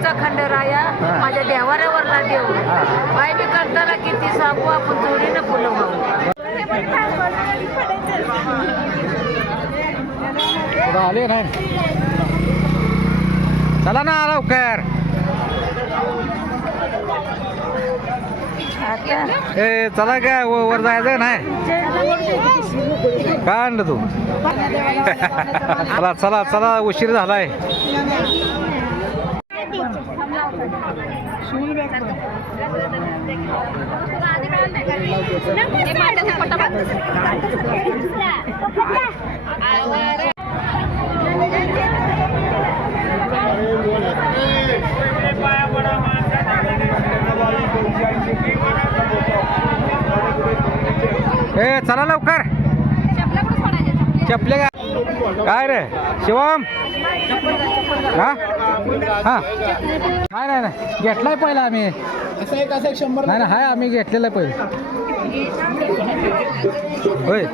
शिर्डीचा खंडराया हा. माझ्या देवाऱ्यावरला देव हा. बाय मी करताना किती सांगू आपण जोडीनं फुलं वाहू आले नाही. चला ना लवकर. ए चला काय व- वर जायचं नाही. काय आणलं तू. चला चला चला उशीर झालाय. ए चला लवकर. चपले काय काय रे? शिवम? हा? हा. नाही नाही घेतलाय पहिला आम्ही. नाही ना हाय आम्ही घेतलेलं आहे पहिले. होय.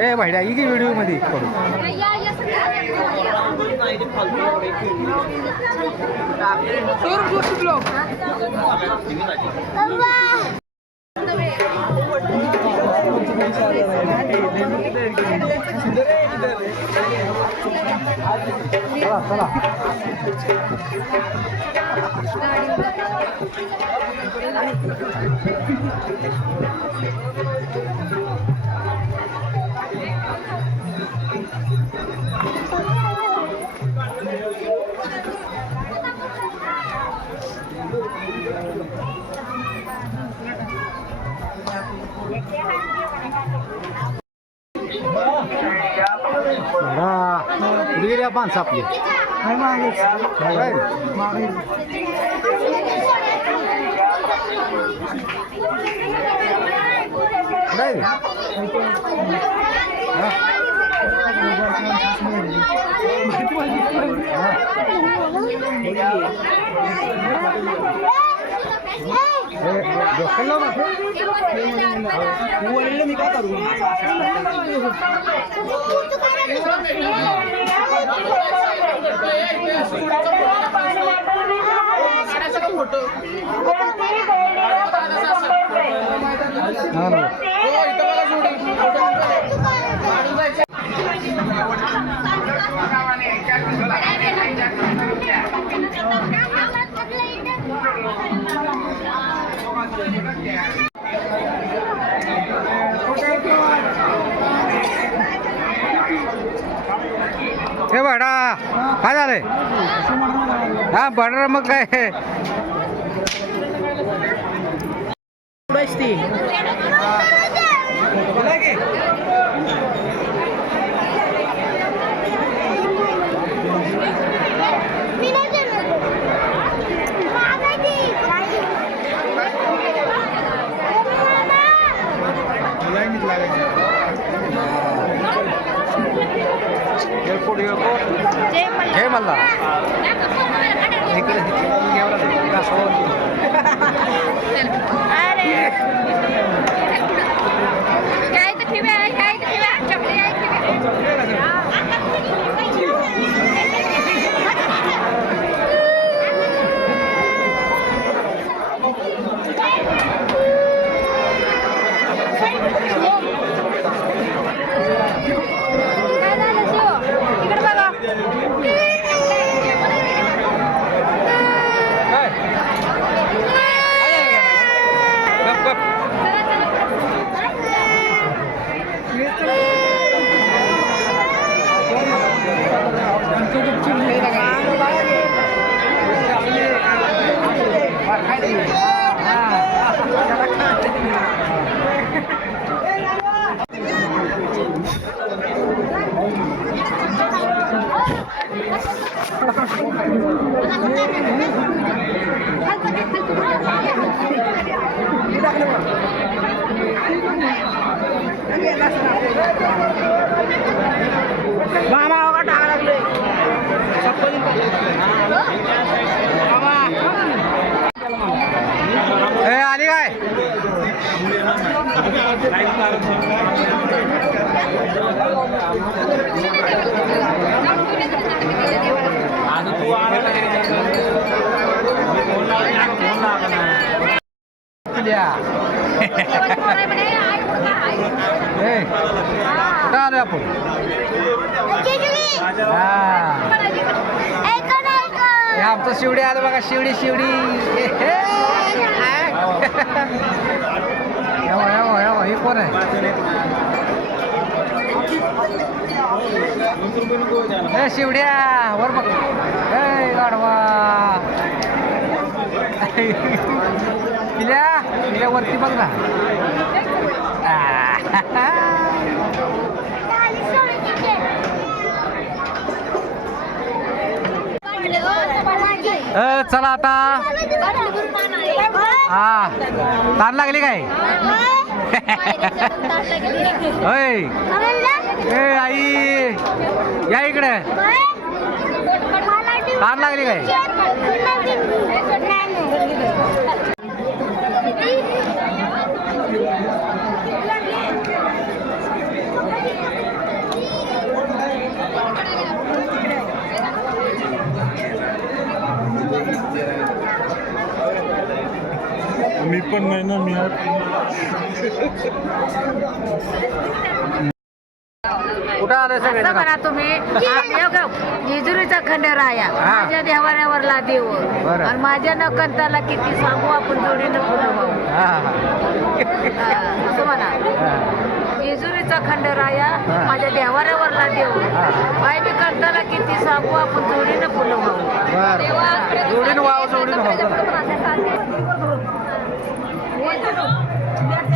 ए भाड्या ही व्हिडिओमध्ये. करू चला चला हा गेल्या माणसं आपली काय? काय? हे, मी काय करू हा ना. हे भाडा काय झालंय? हा भाडा मग काय? ती जय मल्ला. काय तर ठेवा काय तर ठेवा Mama आलोय आपण हा आमचं शिवडी आलं बघा शिवडी शिवडी. हे कोण आहे? ए शिवड्या वर बघ. ए गाढवा. पिल्या पिल्या वरती बघ ना. चला आता. हा. ताण लागली काय? होय ए आई या इकडे ताण लागली काय मी पण नाही ना मी कुठं आलं सगळे असं म्हणा तुम्ही जेजुरीचा खंडेराया हा. माझ्या देवाऱ्यावरला देव बरं. आणि माझ्या नकंताला किती सांगू आपण जोडीनं फुलं वाहू. हा हा हा, असं म्हणा हा. जेजुरीचा खंडेराया हा. माझ्या देवाऱ्यावरला देव हा. बाय मी कंताला किती सांगू आपण जोडीनं फुलं वाहू. बर जोडीन वाव जोडीन वाव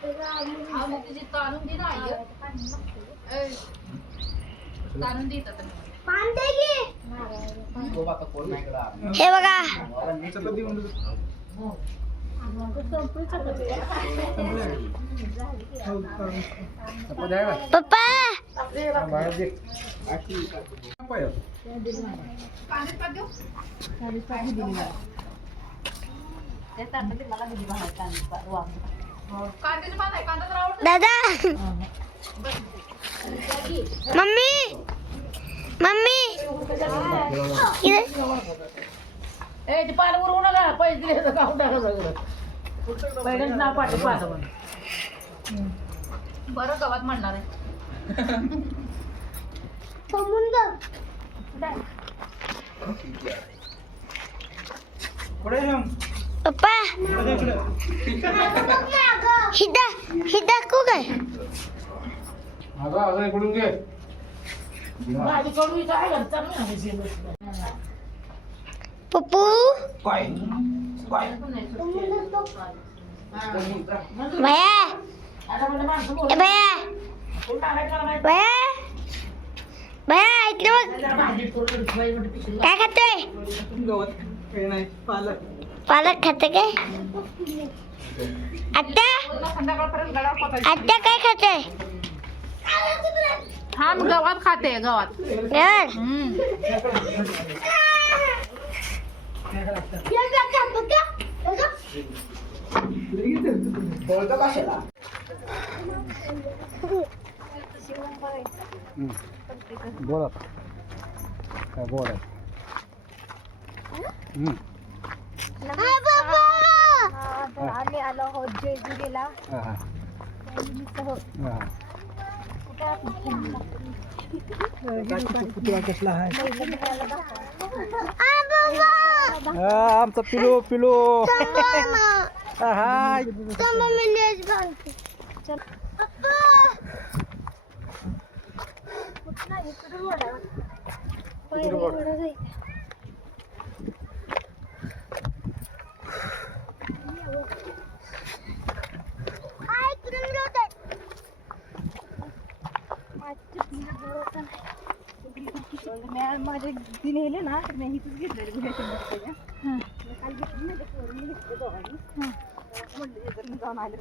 वाहिलेल्या पवित्र निर्माल्यापासून सुगंधित धूप व अगरबत्ती तयार केलेली असून ती भाविकांना राव पटकन उभा. ठेवली हे बघा पप्पा दादा. मम्मी. मम्मी. इधर ए, ते पान उरवू नका. पैसे दिले तर काढून टाका सगळं. पहिलेच नाव पाठी पाहतो म्हणून. बरं गवात म्हणणार आहे. पप्पा. हिदा हिदा को काय. पप्पू? भया. भया. भया. भया इकडे बघ. काय खातोय? नाही पालक. पालक खाते काय? आत्या? आत्या काय खातोय हा गवात खाते गवात. बोल. आता काय बोल आम्ही आलो आहोत जेजुरीला. हा, हा. हा. पुतळा कसला आहे हा, आमचा पिलू पिलू. हाय माझे दिन नेले ना तर मी इथेच घेतलेले गुन्हे शंभर रुपये काल घेतली ना ते पोरीने घेतले दोघांनी म्हणलं जर मी जाऊन आले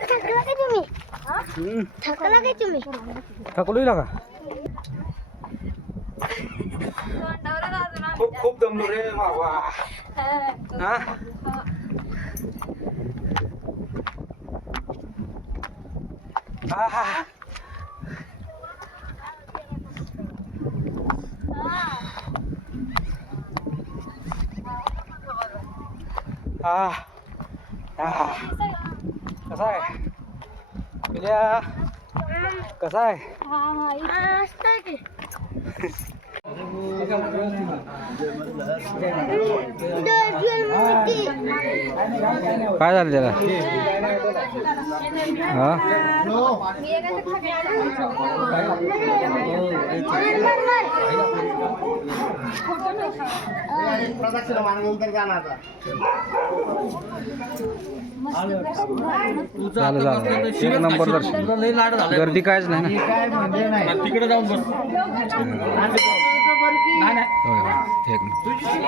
थकला का? तुम्ही थकला का तुम्ही थकलोय का खूप खूप दमलो रे बाबा हा हा हा हा हा कसा आहे पिल्या कसा काय झालं त्याला? हा? झालं झालं. एक नंबर दर्शन. गर्दी कायच नाही ना. तिकडे जाऊन बस. होय, होय. एक नंबर